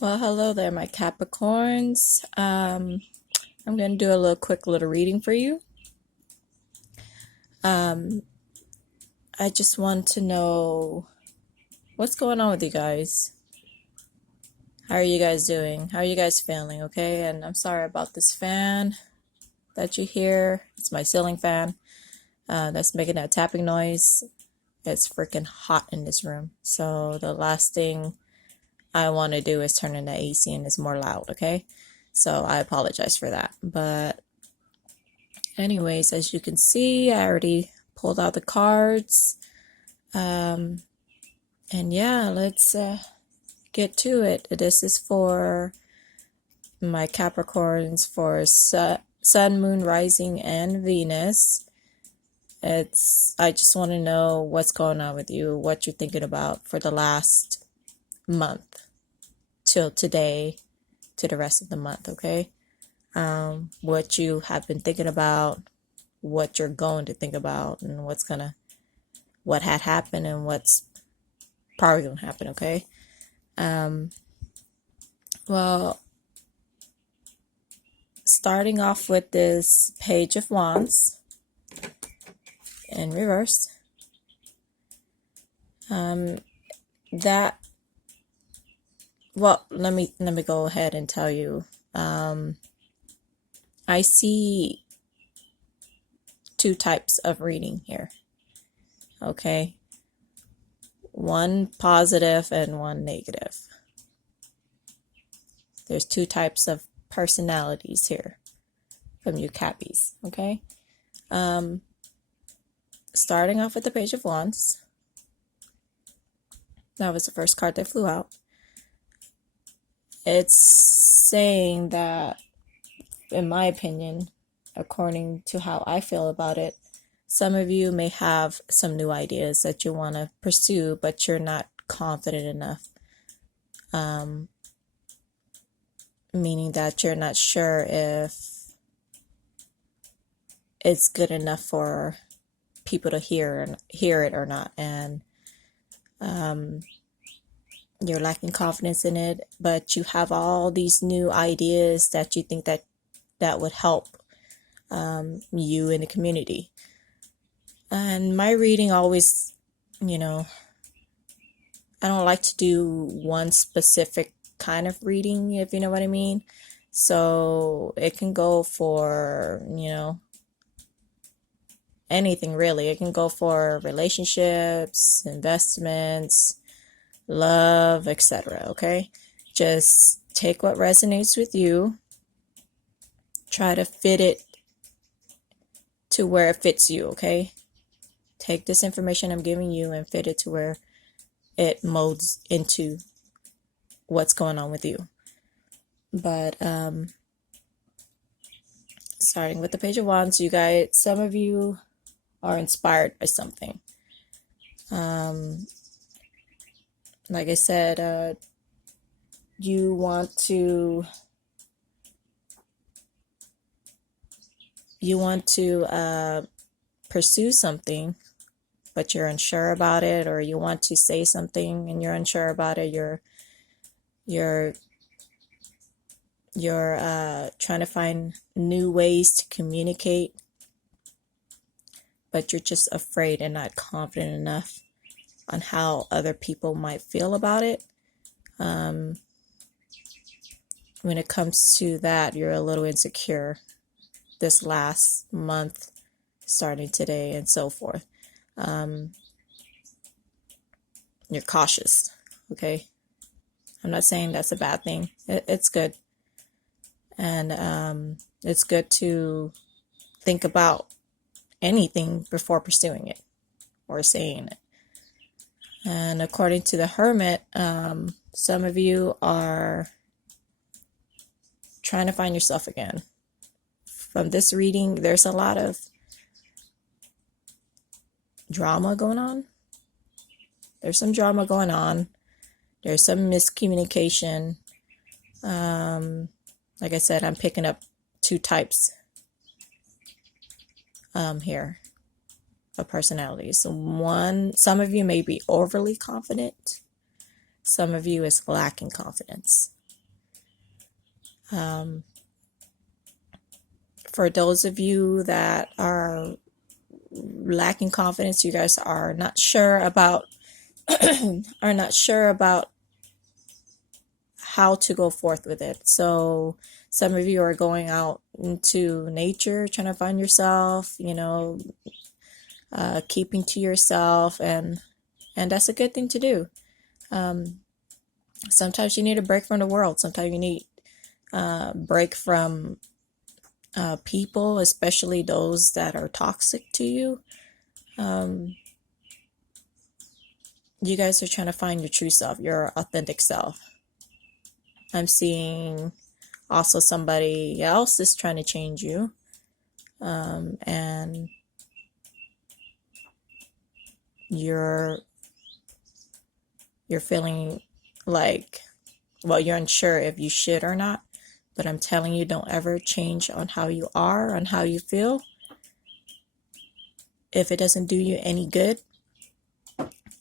Well, hello there, my Capricorns. I'm going to do a quick little reading for you. Um, I just want to know what's going on with you guys. How are you guys doing? How are you guys feeling? Okay, and I'm sorry about this fan that you hear. It's my ceiling fan that's making that tapping noise. It's freaking hot in this room. So the last thing I want to do is turn in the AC and it's more loud, okay? So I apologize for that. But anyways, as you can see, I already pulled out the cards. And yeah, let's get to it. This is for my Capricorns for Sun, Moon, Rising, and Venus. I just want to know what's going on with you, what you're thinking about for the last month till today to the rest of the month, okay? What you have been thinking about, what you're going to think about, and what had happened and what's probably gonna happen, okay? Well, starting off with this Page of Wands in reverse. Let me go ahead and tell you. I see two types of reading here. Okay. One positive and one negative. There's two types of personalities here from you Cappies, okay? Starting off with the Page of Wands. That was the first card that flew out. It's saying that, in my opinion, according to how I feel about it, some of you may have some new ideas that you want to pursue, but you're not confident enough. Meaning that you're not sure if it's good enough for people to hear it or not, and you're lacking confidence in it, but you have all these new ideas that you think that would help you in the community. And my reading always, I don't like to do one specific kind of reading, if you know what I mean. So it can go for, anything really. It can go for relationships, investments, love, etc. Okay? Just take what resonates with you. Try to fit it to where it fits you, okay? Take this information I'm giving you and fit it to where it molds into what's going on with you. But starting with the Page of Wands, you guys, some of you are inspired by something. Like I said, you want to pursue something, but you're unsure about it, or you want to say something and you're unsure about it. You're trying to find new ways to communicate, but you're just afraid and not confident enough on how other people might feel about it. When it comes to that, you're a little insecure this last month, starting today and so forth. You're cautious, okay? I'm not saying that's a bad thing. It's good. And it's good to think about anything before pursuing it or saying it. And according to the Hermit, some of you are trying to find yourself again. From this reading, there's a lot of drama going on. There's some drama going on. There's some miscommunication. Like I said, I'm picking up two types here of personalities. Some of you may be overly confident. Some of you is lacking confidence. Um, for those of you that are lacking confidence, you guys are not sure about are not sure about how to go forth with it. So some of you are going out into nature, trying to find yourself, keeping to yourself, and that's a good thing to do. Sometimes you need a break from the world. Sometimes you need a break from people, especially those that are toxic to you. You guys are trying to find your true self, your authentic self. I'm seeing also somebody else is trying to change you. And you're feeling like, well, you're unsure if you should or not. But I'm telling you, don't ever change on how you are, on how you feel. If it doesn't do you any good,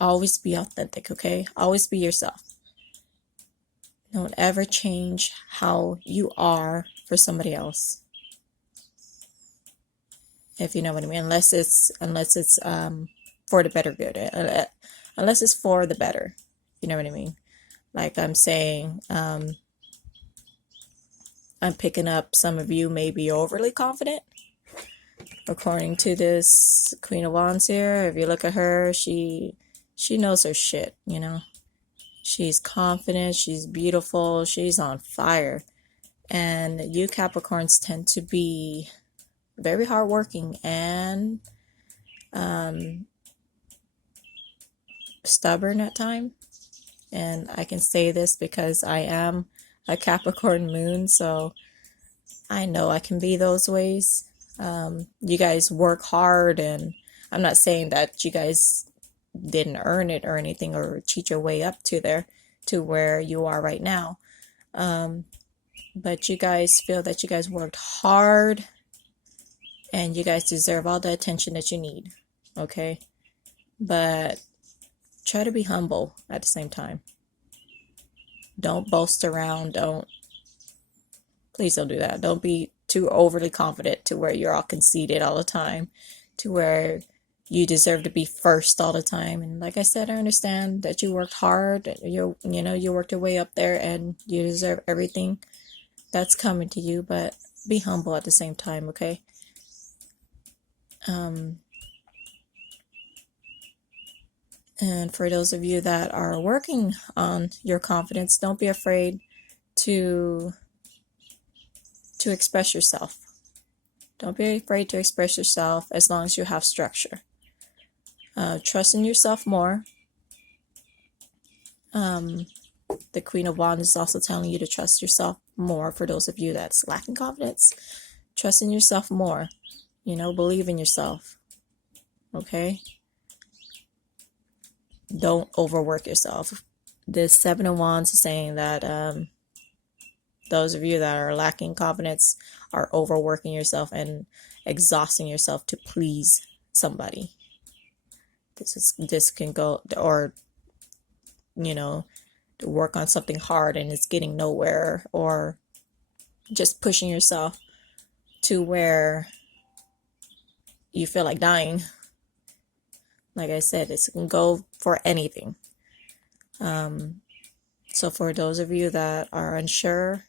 always be authentic, okay? Always be yourself. Don't ever change how you are for somebody else. If you know what I mean, unless it's for the better good, unless it's for the better. You know what I mean? Like I'm saying, I'm picking up some of you may be overly confident. According to this Queen of Wands here, if you look at her, she knows her shit, She's confident, she's beautiful, she's on fire. And you Capricorns tend to be very hardworking and stubborn at times. And I can say this because I am a Capricorn moon, so I know I can be those ways. You guys work hard, and I'm not saying that you guys didn't earn it or anything or cheat your way up to where you are right now. But you guys feel that you guys worked hard and you guys deserve all the attention that you need. Okay? But try to be humble at the same time. Don't boast around. Please don't do that. Don't be too overly confident to where you're all conceited all the time, to where you deserve to be first all the time. And like I said, I understand that you worked hard. You worked your way up there, and you deserve everything that's coming to you. But be humble at the same time, okay? And for those of you that are working on your confidence, don't be afraid to express yourself. Don't be afraid to express yourself as long as you have structure. Trust in yourself more. The Queen of Wands is also telling you to trust yourself more. For those of you that's lacking confidence, trust in yourself more. Believe in yourself. Okay? Don't overwork yourself. This Seven of Wands is saying that those of you that are lacking confidence are overworking yourself and exhausting yourself to please somebody. This can go, or to work on something hard and it's getting nowhere, or just pushing yourself to where you feel like dying. Like I said, it can go for anything. So for those of you that are unsure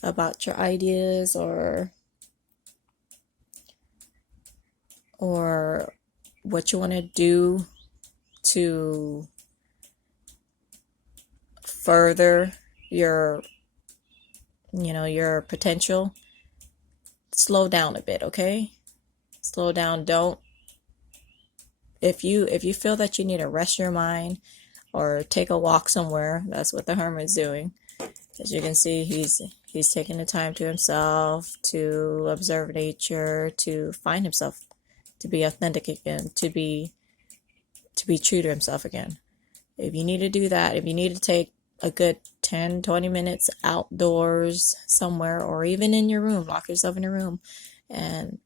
about your ideas or what you want to do to further your potential, slow down a bit, okay? Slow down. Don't, if you feel that you need to rest your mind or take a walk somewhere, that's what the Hermit's doing. As you can see, he's taking the time to himself, to observe nature, to find himself, to be authentic again, to be true to himself again. If you need to do that, if you need to take a good 10-20 minutes outdoors somewhere, or even in your room, lock yourself in your room and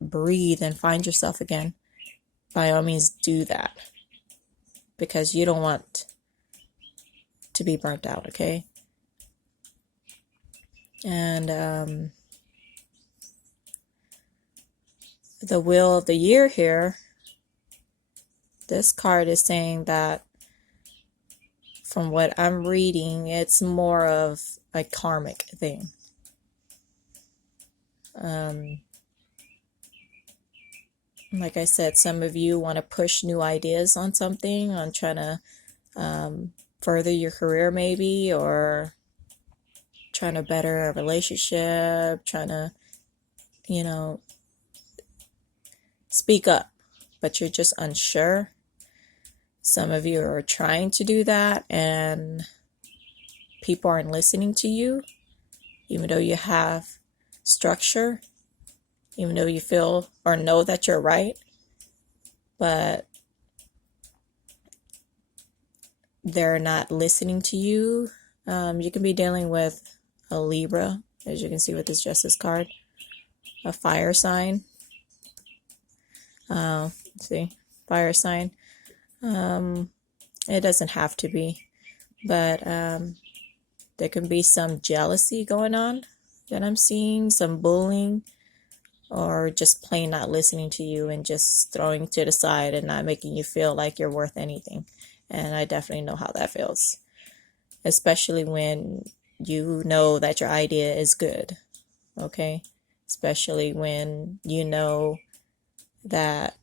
breathe and find yourself again, by all means do that, because you don't want to be burnt out, okay? And the Wheel of the Year here, this card is saying that, from what I'm reading, it's more of a karmic thing. Like I said, some of you want to push new ideas on something, on trying to further your career maybe, or trying to better a relationship, trying to, speak up, but you're just unsure. Some of you are trying to do that and people aren't listening to you, even though you have structure, even though you feel or know that you're right, but they're not listening to you. You can be dealing with a Libra, as you can see with this Justice card, a fire sign. See, fire sign. It doesn't have to be, but there can be some jealousy going on that I'm seeing, some bullying, or just plain not listening to you and just throwing you to the side and not making you feel like you're worth anything. And I definitely know how that feels, especially when you know that your idea is good, okay? Especially when you know that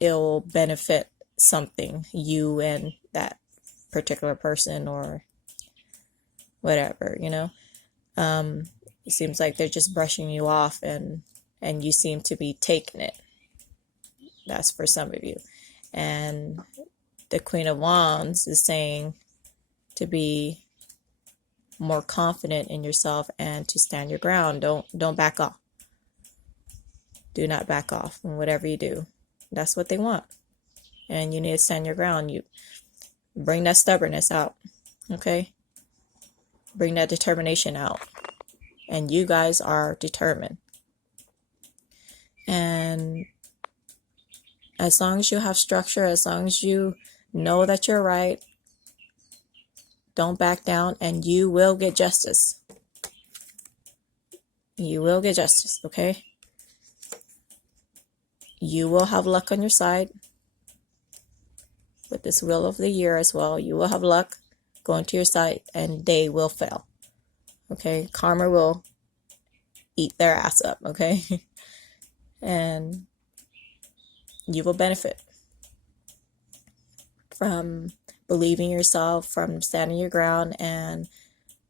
it'll benefit something, you and that particular person or whatever, It seems like they're just brushing you off and you seem to be taking it. That's for some of you. And the Queen of Wands is saying to be more confident in yourself and to stand your ground. Don't back off. Do not back off in whatever you do. That's what they want. And you need to stand your ground. You bring that stubbornness out. Okay? Bring that determination out. And you guys are determined. And as long as you have structure, as long as you know that you're right, don't back down, and you will get justice. You will get justice, okay? You will have luck on your side with this Wheel of the Year as well. You will have luck going to your side, and they will fail, okay? Karma will eat their ass up, okay? And you will benefit from believing yourself, from standing your ground, and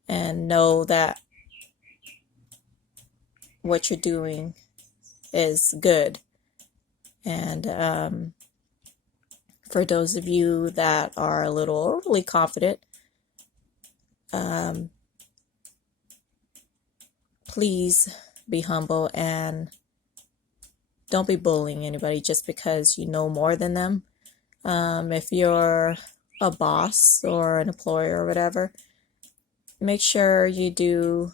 know that what you're doing is good. And for those of you that are a little overly confident, please be humble and don't be bullying anybody just because you know more than them. If you're a boss or an employer or whatever, make sure you do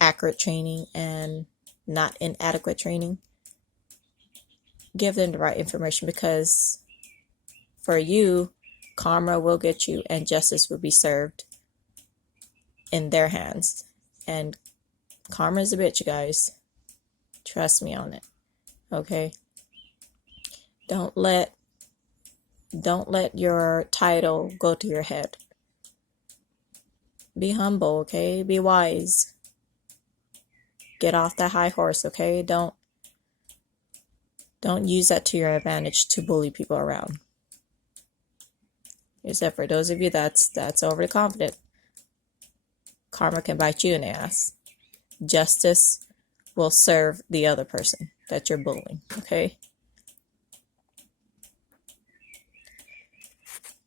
accurate training and not inadequate training. Give them the right information, because for you, karma will get you and justice will be served in their hands. And karma is a bitch, you guys. Trust me on it. Okay? Don't let your title go to your head. Be humble, okay? Be wise. Get off that high horse, okay? Don't use that to your advantage to bully people around. Except for those of you that's overly confident. Karma can bite you in the ass. Justice will serve the other person that you're bullying, okay?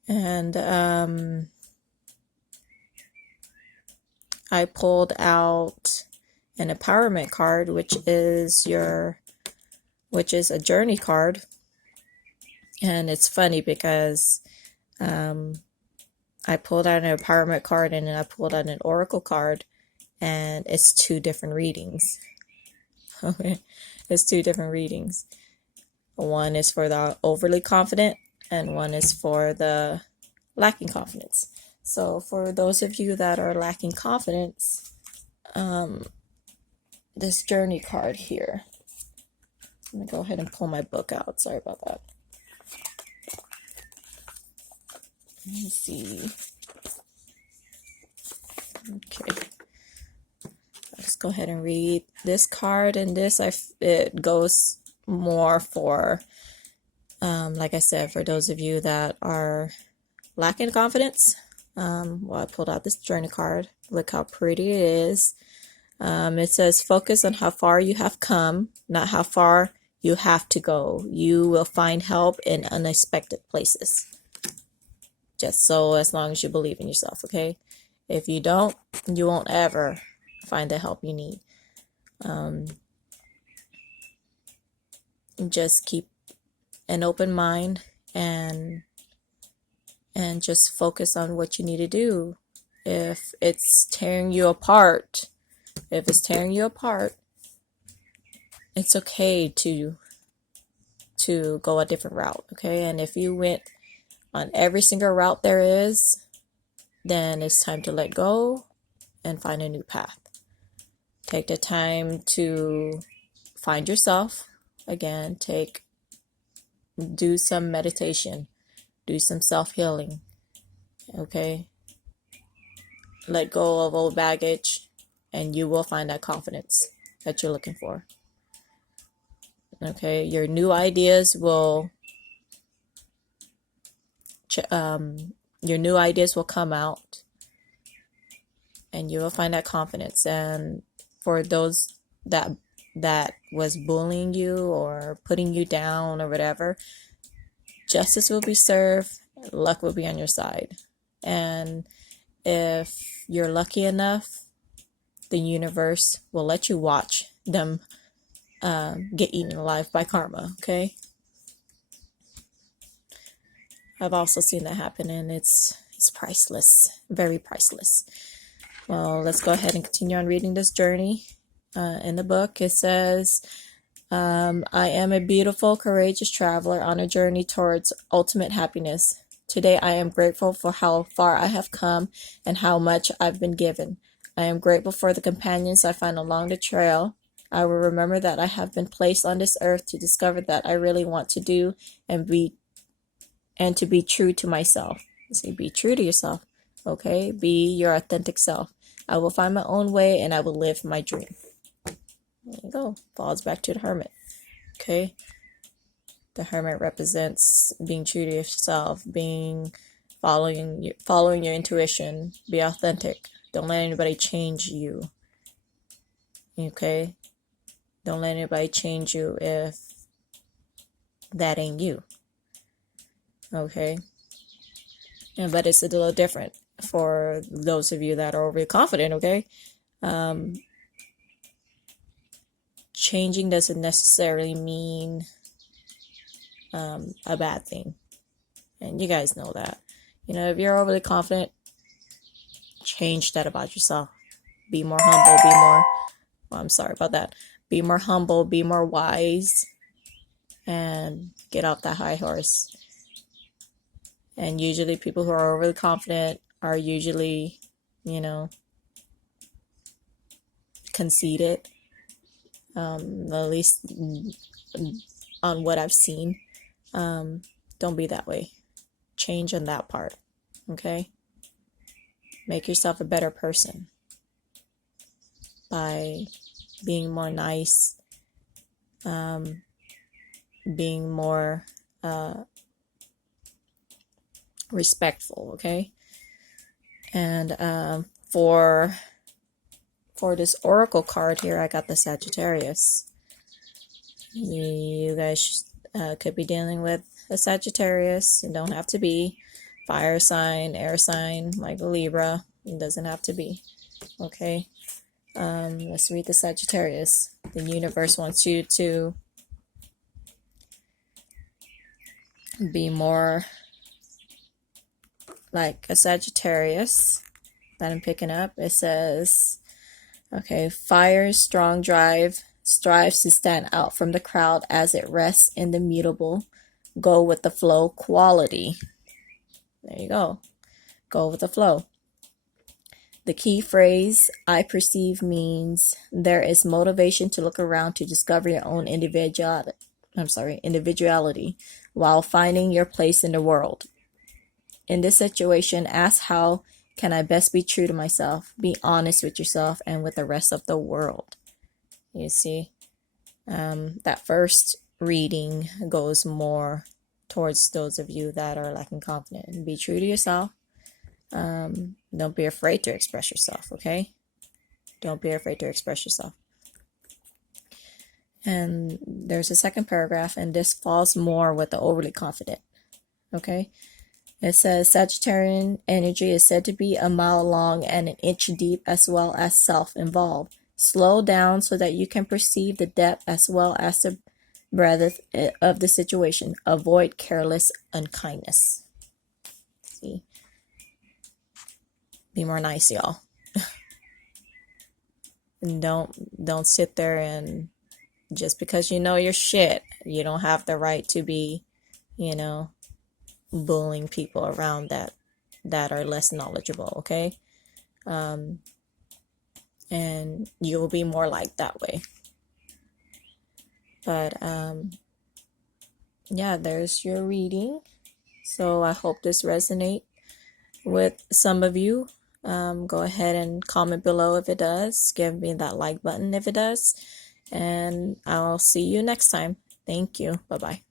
And I pulled out an empowerment card, which is a journey card. And it's funny because I pulled out an empowerment card and then I pulled out an oracle card, and it's two different readings. Okay, it's two different readings. One is for the overly confident and one is for the lacking confidence. So for those of you that are lacking confidence, this journey card here. Let me go ahead and pull my book out. Sorry about that. Let me see. Okay. Let's go ahead and read this card, and this it goes more for like I said, for those of you that are lacking confidence. Well, I pulled out this journey card. Look how pretty it is. It says, focus on how far you have come, not how far you have to go. You will find help in unexpected places. Just so as long as you believe in yourself, okay? If you don't, you won't ever find the help you need. Just keep an open mind and just focus on what you need to do. If it's tearing you apart, it's okay to go a different route, okay? And if you went on every single route there is, then it's time to let go and find a new path. Take the time to find yourself. Again, do some meditation, do some self-healing, okay? Let go of old baggage, and you will find that confidence that you're looking for. Okay, your new ideas will come out, and you will find that confidence. And for those that was bullying you or putting you down or whatever, justice will be served, luck will be on your side. And if you're lucky enough, the universe will let you watch them get eaten alive by karma, okay? I've also seen that happen, and it's priceless, very priceless. Well, let's go ahead and continue on reading this journey. In the book, it says, I am a beautiful, courageous traveler on a journey towards ultimate happiness. Today, I am grateful for how far I have come and how much I've been given. I am grateful for the companions I find along the trail. I will remember that I have been placed on this earth to discover that I really want to do and to be true to myself. So be true to yourself, okay? Be your authentic self. I will find my own way, and I will live my dream. There you go. Falls back to the hermit. Okay. The hermit represents being true to yourself, following your intuition. Be authentic. Don't let anybody change you. Okay. Don't let anybody change you if that ain't you. Okay. But it's a little different for those of you that are overly confident. Okay. Changing doesn't necessarily mean a bad thing, and you guys know that. If you're overly confident, change that about yourself. Be more humble. I'm sorry about that. Be more humble. Be more wise, and get off that high horse. And usually, people who are overly confident are usually, conceited. At least on what I've seen. Don't be that way. Change on that part. Okay? Make yourself a better person by being more nice, being more respectful, okay? And for this oracle card here, I got the Sagittarius. You guys could be dealing with a Sagittarius. You don't have to be fire sign, air sign, like a Libra. It doesn't have to be. Okay. Let's read the Sagittarius. The universe wants you to be more like a Sagittarius that I'm picking up. It says, okay, fire, strong drive, strives to stand out from the crowd as it rests in the mutable, go with the flow quality. There you go. Go with the flow. The key phrase I perceive means there is motivation to look around to discover your own individuality while finding your place in the world. In this situation, ask how can I best be true to myself? Be honest with yourself and with the rest of the world. You see, that first reading goes more towards those of you that are lacking confidence. Be true to yourself. Don't be afraid to express yourself, okay? Don't be afraid to express yourself. And there's a second paragraph, and this falls more with the overly confident, okay? It says Sagittarian energy is said to be a mile long and an inch deep, as well as self-involved. Slow down so that you can perceive the depth as well as the breadth of the situation. Avoid careless unkindness. See? Be more nice, y'all. And don't sit there and just because you know your shit, you don't have the right to be, bullying people around that are less knowledgeable, okay? And you'll be more like that way. But yeah, there's your reading. So I hope this resonates with some of you. Go ahead and comment below if it does. Give me that like button if it does. And I'll see you next time. Thank you. Bye-bye.